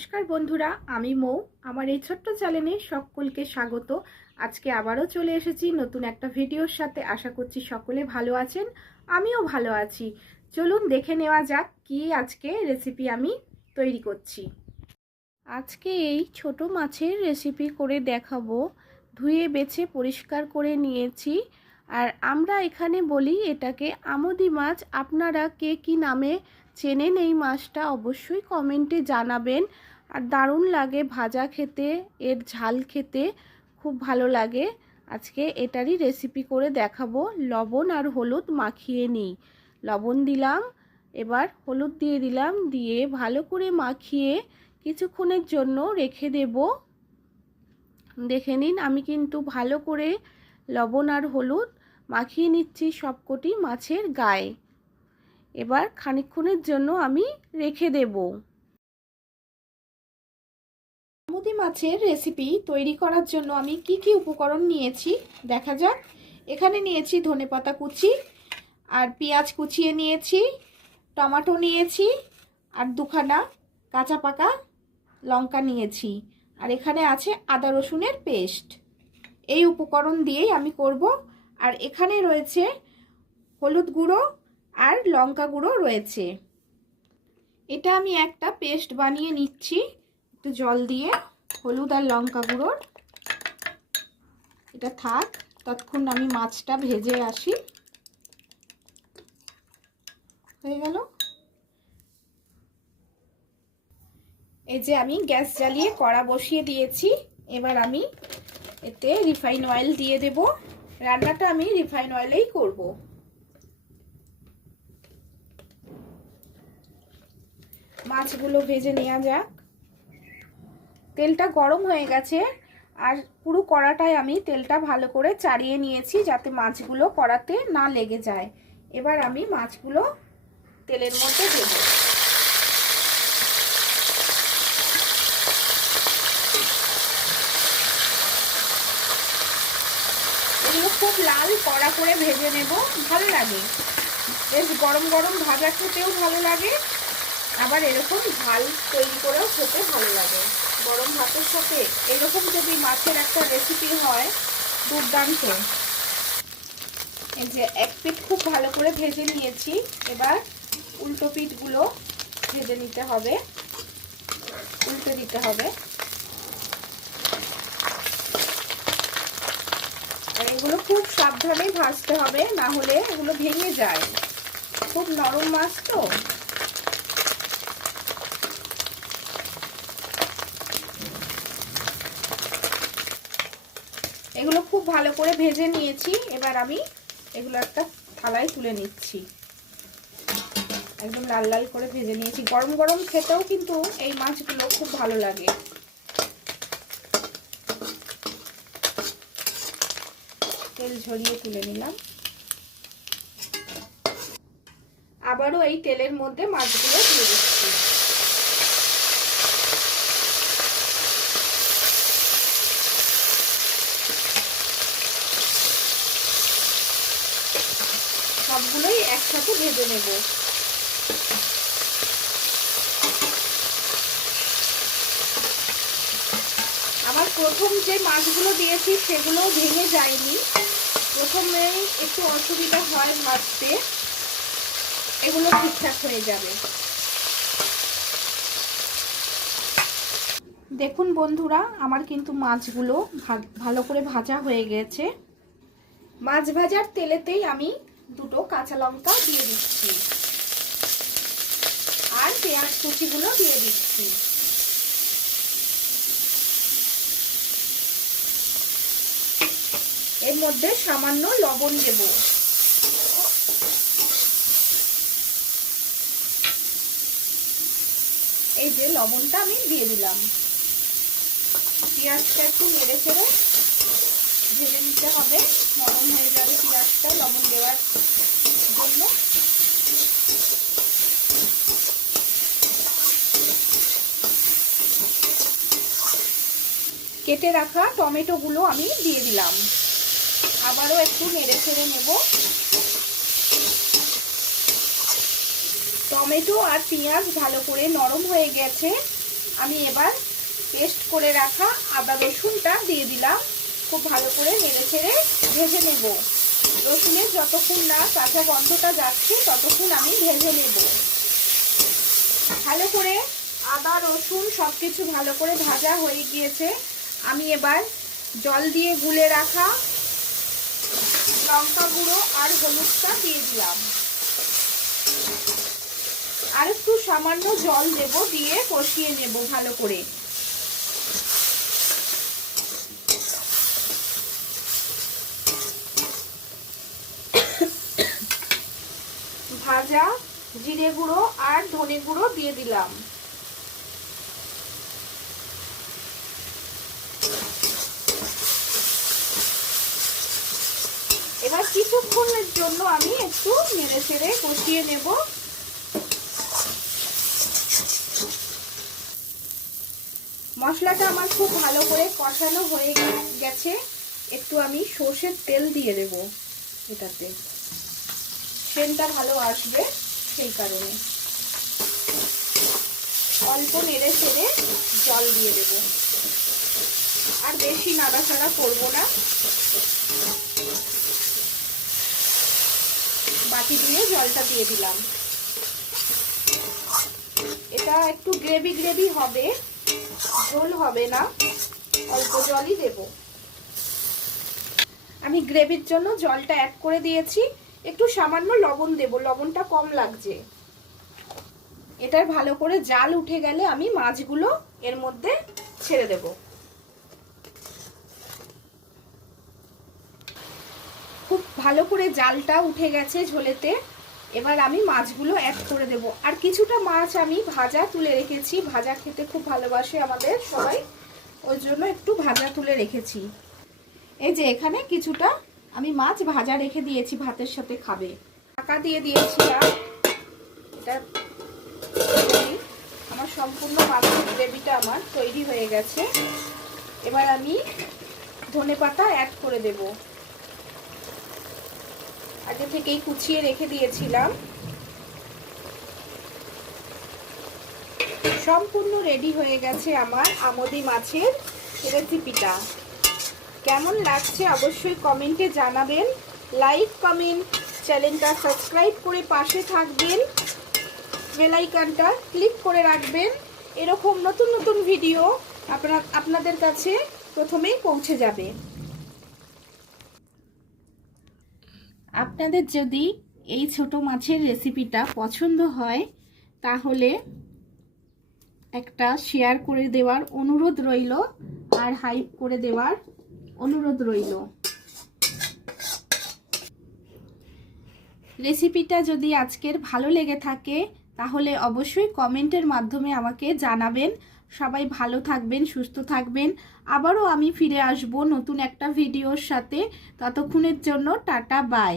নমস্কার বন্ধুরা, আমি মৌ। আমার এই ছোট্ট চ্যানেলে সকলকে স্বাগত। আজকে আবারও চলে এসেছি নতুন একটা ভিডিওর সাথে। আশা করছি সকলে ভালো আছেন, আমিও ভালো আছি। চলুন দেখে নেওয়া যাক কি আজকে রেসিপি আমি তৈরি করছি। আজকে এই ছোট মাছের রেসিপি করে দেখাবো। ধুয়ে বেছে পরিষ্কার করে নিয়েছি। আর আমরা এখানে বলি এটাকে আমুদি মাছ। আপনারা কে কী নামে চেনেন এই মাছটা অবশ্যই কমেন্টে জানাবেন। আর দারুণ লাগে ভাজা খেতে, এর ঝাল খেতে খুব ভালো লাগে। আজকে এটারই রেসিপি করে দেখাবো। লবণ আর হলুদ মাখিয়ে নিই। লবণ দিলাম, এবার হলুদ দিয়ে দিলাম, দিয়ে ভালো করে মাখিয়ে কিছুক্ষণের জন্য রেখে দেব। দেখে নিন, আমি কিন্তু ভালো করে লবণ আর হলুদ মাখিয়ে নিচ্ছি সবকটি মাছের গায়ে। এবার খানিকক্ষণের জন্য আমি রেখে দেব। আমুদি মাছের রেসিপি তৈরি করার জন্য আমি কি কি উপকরণ নিয়েছি দেখা যাক। এখানে নিয়েছি ধনেপাতা কুচি, আর পেঁয়াজ কুচিয়ে নিয়েছি, টমেটো নিয়েছি, আর দুখানা কাঁচা পাকা লঙ্কা নিয়েছি, আর এখানে আছে আদা রসুনের পেস্ট। এই উপকরণ দিয়েই আমি করব। আর এখানে রয়েছে হলুদ গুঁড়ো আর লঙ্কা গুঁড়ো রয়েছে। এটা আমি একটা পেস্ট বানিয়ে নিচ্ছি একটু জল দিয়ে। হলুদ আর লঙ্কা গুঁড়োর এটা থাক, ততক্ষণ আমি মাছটা ভেজে আসি। হয়ে গেল। এই যে আমি গ্যাস জ্বালিয়ে কড়া বসিয়ে দিয়েছি। এবার আমি এতে রিফাইন অয়েল দিয়ে দেব। রান্নাটা আমি রিফাইন অয়েলেই করব। মাছগুলো ভেজে নেওয়া যাক। তেলটা গরম হয়ে গেছে, আর পুরো কড়াটায় আমি তেলটা ভালো করে চাড়িয়ে নিয়েছি যাতে মাছগুলো কড়াতে না লেগে যায়। এবার আমি মাছগুলো তেলের মধ্যে দেব। এগুলো খুব লাল কড়া করে ভেজে নেব, ভালো লাগে। বেশ গরম গরম ভাজা খেতেও ভালো লাগে, আবার এরকম ঝাল তৈরি করেও খেতে ভালো লাগে। গরম ভাতের সাথে এরকম যদি মাছের একটা রেসিপি হয়, দুর্দান্ত। এই যে এক পিঠ খুব ভালো করে ভেজে নিয়েছি। এবার উল্টো পিঠগুলো ভেজে নিতে হবে, উল্টে দিতে হবে। আর এগুলো খুব সাবধানে ভাজতে হবে, না হলে এগুলো ভেঙে যায়। খুব নরম মাছ তো। এগুলো খুব ভালো করে ভেজে নিয়েছি। এবার আমি এগুলো একটা থালায় তুলে নিচ্ছি। একদম লাল লাল করে ভেজে নিয়েছি। গরম গরম খেতেও কিন্তু এই মাছগুলো খুব ভালো লাগে। তেল ঝরিয়ে তুলে নিলাম। আবারও এই তেলের মধ্যে মাছগুলো দিয়ে দিচ্ছি। সবগুলোই একসাথে ভেজে নেব। আমার প্রথম যে মাছগুলো দিয়েছি সেগুলো ভেঙে যায়নি। প্রথমে একটু অসুবিধা হয় ভাজতে, এগুলো ঠিকঠাক হয়ে যাবে। দেখুন বন্ধুরা, আমার কিন্তু মাছগুলো ভালো করে ভাজা হয়ে গেছে। মাছ ভাজার তেলেতেই আমি দুটো কাঁচা লঙ্কা দিয়ে দিচ্ছি, আর পেঁয়াজ কুচিগুলো দিয়ে দিচ্ছি। এর মধ্যে সামান্য লবণ দেব। এই যে লবণটা আমি দিয়ে দিলাম। পেঁয়াজটা একটু নেড়ে চেড়ে ভেজে নিতে হবে, নরম হয়ে যাবে পেঁয়াজটা লবণ দেওয়ার জন্য। কেটে রাখা টমেটোগুলো আমি দিয়ে দিলাম। আবারও একটু নেড়ে চেড়ে নেব। টমেটো আর পেঁয়াজ ভালো করে নরম হয়ে গেছে। আমি এবার পেস্ট করে রাখা আদা রসুনটা দিয়ে দিলাম। খুব ভালো করে নেড়ে ছেড়ে ভেজে নেব। রসুনের যতক্ষণ না কাঁচা গন্ধটা যাচ্ছে ততক্ষণ আমি ভেজে নেব। ভালো করে আদা রসুন সব কিছু ভালো করে ভাজা হয়ে গিয়েছে। আমি এবার জল দিয়ে গুলে রাখা লঙ্কা গুঁড়ো আর হলুদটা দিয়ে দিলাম। আর একটু সামান্য জল দেব, দিয়ে কষিয়ে নেব ভালো করে। ভাজা জিরে গুঁড়ো আর ধনে গুঁড়ো দিয়ে দিলাম। এবার কিছুক্ষণের জন্য আমি একটু নেড়ে চেড়ে কষিয়ে নেব। মশলাটা আমার খুব ভালো করে কষানো হয়ে গেছে। একটু আমি সর্ষের তেল দিয়ে দেব, এটাতে সেন্টটা ভালো আসবে সেই কারণে। অল্প নেড়ে চেড়ে জল দিয়ে দেব, আর বেশি নাড়াচাড়া করব না। বাটি দিয়ে জলটা দিয়ে দিলাম। এটা একটু গ্রেভি গ্রেভি হবে, ঝোল হবে না, অল্প জলই দেব। আমি গ্রেভির জন্য জলটা অ্যাড করে দিয়েছি। একটু সামান্য লবণ দেব, লবণটা কম লাগছে। এটার ভালো করে জাল উঠে গেলে আমি মাছগুলো এর মধ্যে ছেড়ে দেব। খুব ভালো করে জালটা উঠে গেছে ঝোলেতে। এবার আমি মাছগুলো অ্যাড করে দেব। আর কিছুটা মাছ আমি ভাজা তুলে রেখেছি, ভাজা খেতে খুব ভালোবাসে আমাদের সবাই, ওই জন্য একটু ভাজা তুলে রেখেছি। এই যে এখানে কিছুটা আমি মাছ ভাজা রেখে দিয়েছি, ভাতের সাথে খাবে। ঢাকা দিয়ে দিয়েছিলাম। এটা আমার সম্পূর্ণ মাছের গ্রেভিটা আমার তৈরি হয়ে গেছে। এবার আমি ধনেপাতা অ্যাড করে দেব। আগে থেকেই কুচিয়ে রেখে দিয়েছিলাম। সম্পূর্ণ রেডি হয়ে গেছে আমার আমোদি মাছের রেসিপিটা। কেমন লাগছে অবশ্যই কমেন্টে জানাবেন। লাইক কমেন্ট, চ্যানেলটা সাবস্ক্রাইব করে পাশে থাকবেন, বেল আইকনটা ক্লিক করে রাখবেন। এরকম নতুন নতুন ভিডিও আপনাদের কাছে প্রথমেই পৌঁছে যাবে। আপনাদের যদি এই ছোট মাছের রেসিপিটা পছন্দ হয় তাহলে একটা শেয়ার করে দেওয়ার অনুরোধ রইল, আর হাইপ করে দেওয়ার অনুরোধ রইল। রেসিপিটা যদি আজকের ভালো লেগে থাকে তাহলে অবশ্যই কমেন্টের মাধ্যমে আমাকে জানাবেন। সবাই ভালো থাকবেন, সুস্থ থাকবেন। আবারও আমি ফিরে আসব নতুন একটা ভিডিওর সাথে। ততক্ষণের জন্য টাটা, বাই।